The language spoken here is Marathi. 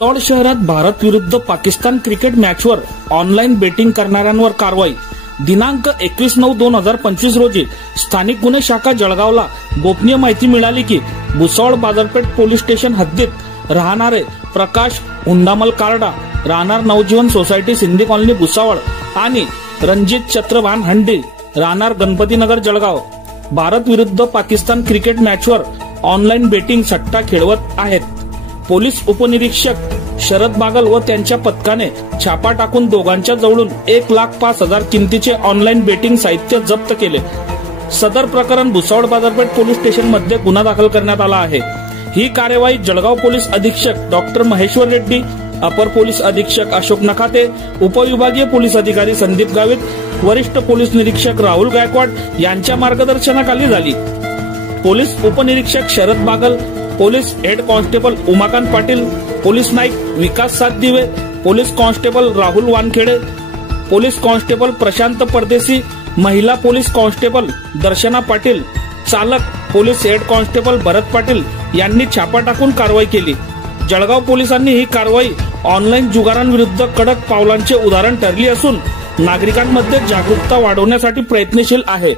भुसावळ शहरात भारत विरुद्ध पाकिस्तान क्रिकेट मॅचवर ऑनलाईन बेटिंग करणाऱ्यांवर कारवाई. दिनांक 21/9/2025 रोजी स्थानिक गुन्हे शाखा जळगावला गोपनीय माहिती मिळाली की भुसावळ बाजारपेठ पोलीस स्टेशन हद्दीत राहणारे प्रकाश हुंडामल कार्डा राहणार नवजीवन सोसायटी सिंधी कॉलनी भुसावळ आणि रणजित चत्रभान हंडी राहणार गणपतीनगर जळगाव भारत विरुद्ध पाकिस्तान क्रिकेट मॅचवर ऑनलाईन बेटिंग सट्टा खेळवत आहेत. पोलीस उपनिरीक्षक शरद बागल व त्यांच्या पथकाने छापा टाकून दोघांच्या जवळून 1,05,000 किमतीचे ऑनलाईन बेटिंग साहित्य जप्त केले. सदर प्रकरण भुसावळ बाजारपेठ पोलीस स्टेशन मध्ये गुन्हा दाखल करण्यात आला आहे. ही कार्यवाही जळगाव पोलीस अधीक्षक डॉक्टर महेश्वर रेड्डी, अपर पोलीस अधीक्षक अशोक नखाते, उपविभागीय पोलीस अधिकारी संदीप गावित, वरिष्ठ पोलीस निरीक्षक राहुल गायकवाड यांच्या मार्गदर्शनाखाली झाली. पोलीस उपनिरीक्षक Sharad Bagal, police head constable Umakant Patil, police Naik Vikas Satdive, police constable Rahul Wankhede, police constable Prashant Pardeshi, महिला पोलीस कॉन्स्टेबल दर्शना पाटील, चालक police head constable Bharat Patil यांनी छापा टाकून कारवाई केली. जळगाव पोलिसांनी ही कारवाई ऑनलाईन जुगारांविरुद्ध कडक पावलांचे उदाहरण ठरली असून नागरिकांमध्ये जागरूकता वाढवण्यासाठी प्रयत्नशील आहे.